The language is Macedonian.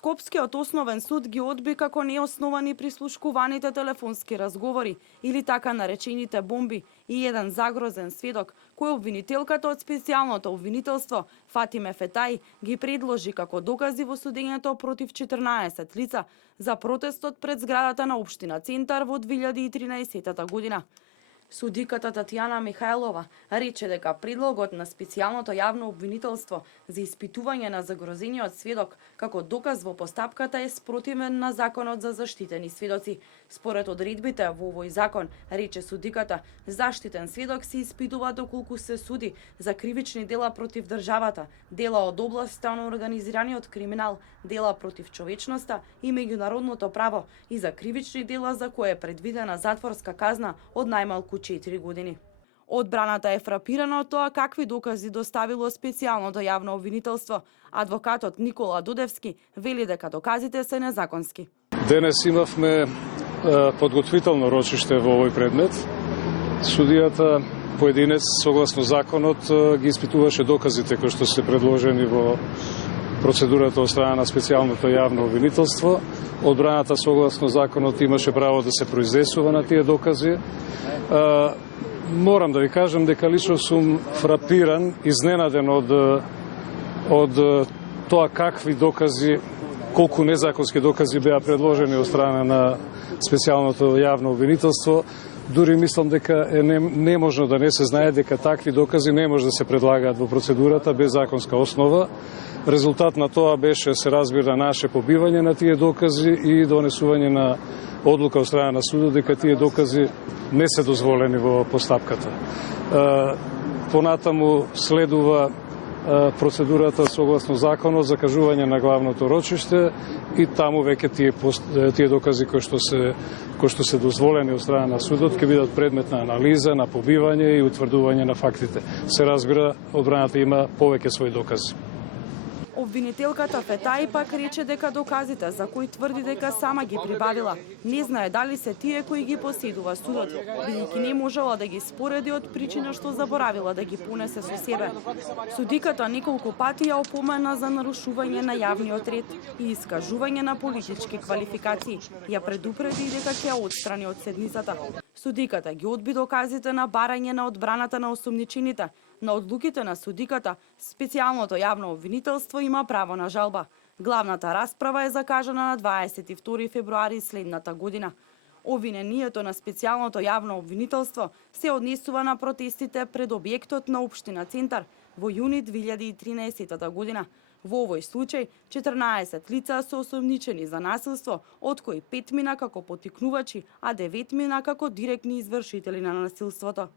Скопскиот основен суд ги одби како неосновани прислушкуваните телефонски разговори или така наречените бомби и еден загрозен сведок кој обвинителката од специјалното обвинителство Фатиме Фетај ги предложи како докази во судењето против 14 лица за протестот пред зградата на општина Центар во 2013 година. Судиката Татјана Михајлова рече дека предлогот на специјалното јавно обвинителство за испитување на загрозениот сведок како доказ во постапката е спротивен на Законот за заштитени сведоци. Според одредбите во овој закон, рече судиката, заштитен сведок се испитува доколку се суди за кривични дела против државата, дела од областа на организираниот криминал, дела против човечноста и меѓународното право и за кривични дела за кои е предвидена затворска казна од најмалку 4 години. Одбраната е фрапирана од тоа какви докази доставило специјалното јавно обвинителство. Адвокатот Никола Дудевски вели дека доказите се незаконски. Денес имавме подготвително рочиште во овој предмет. Судијата поединец согласно законот ги испитуваше доказите кои што се предложени во процедурата од страна на специјалното јавно обвинителство. Одбраната согласно законот имаше право да се произнесува на тие докази. Морам да ви кажам дека лично сум фрапиран, изненаден од тоа какви докази, колку незаконски докази беа предложени од страна на специјалното јавно обвинителство. Дури мислам дека е неможно да не се знае дека такви докази не може да се предлагаат во процедурата без законска основа. Резултат на тоа беше, се разбира, наше побивање на тие докази и донесување на одлука од страна на судот дека тие докази не се дозволени во постапката. Понатаму следува процедурата согласно законот за кажување на главното рочиште и таму веќе тие докази кои што се дозволени од страна на судот ќе бидат предмет на анализа, на побивање и утврдување на фактите. Се разбира, одбраната има повеќе своји докази. Обвинителката Фетај пак рече дека доказите за кои тврди дека сама ги прибавила, не знае дали се тие кои ги поседува судот, бидејќи не можела да ги спореди од причина што заборавила да ги понесе со себе. Судиката неколку пати ја опомена за нарушување на јавниот ред и искажување на политички квалификации. Ја предупреди дека ќе ја отстрани од седницата. Судиката ги одби доказите на барање на одбраната на осумничените. На одлуките на судиката, специјалното јавно обвинителство има право на жалба. Главната расправа е закажана на 22 февруари следната година. Обвинението на специјалното јавно обвинителство се однесува на протестите пред објектот на општина Центар во јуни 2013 година. Во овој случај 14 лица се осумничени за насилство, од кои 5 мина како поттикнувачи, а 9 мина како директни извршители на насилството.